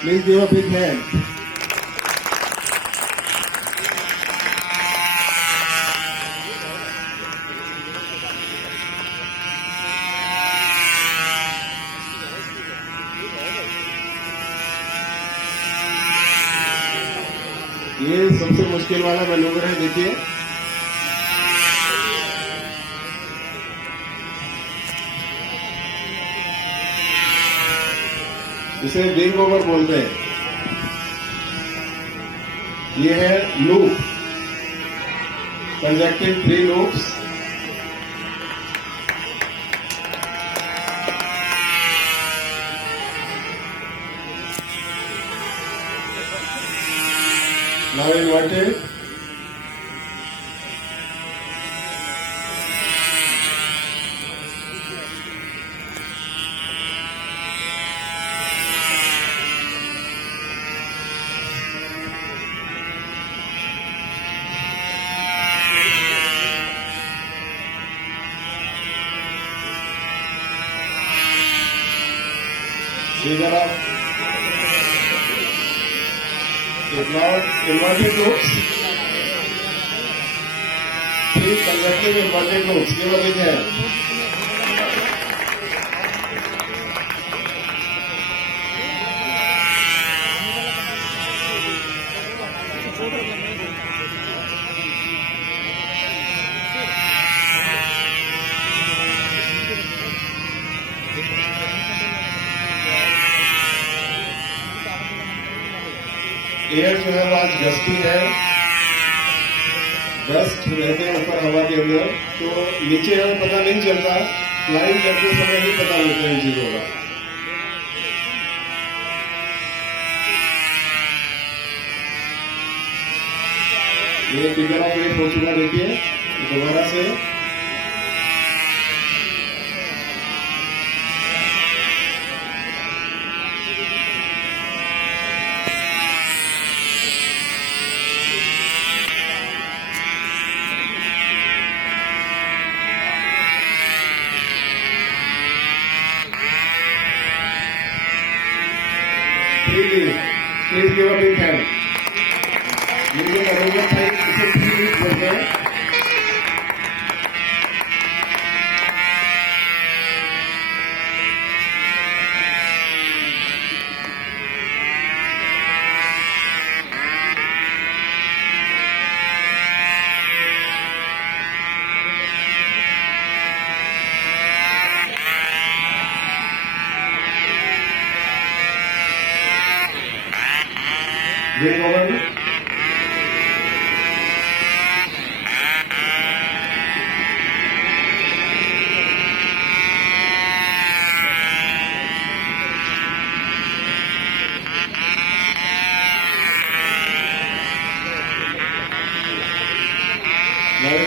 Please give a big hand. ये सबसे मुश्किल वाला मैनूवर है, देखिए। इसे विंग ओवर बोलते हैं। ये है loop, conjunctive 3 loops. Now inverted. These are all inverted loops. 3 consecutive inverted loops. Give a big hand. Air जो है वो आज गस्ती है, डस्ट रहते हैं ऊपर हवा के अंदर, तो नीचे हमें पता नहीं चलता, फ्लाइंग करते समय ही पता लगता है इन चीजों का। ये फिगर ऑफ 8 हो चुका, देखिए दोबारा से। Please give a big hand. ये करोगे भाई, इसे 3 लीड बोलते हैं। Bring over. Now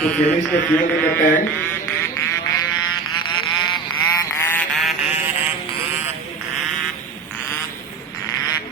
to finish the fuel in the tank.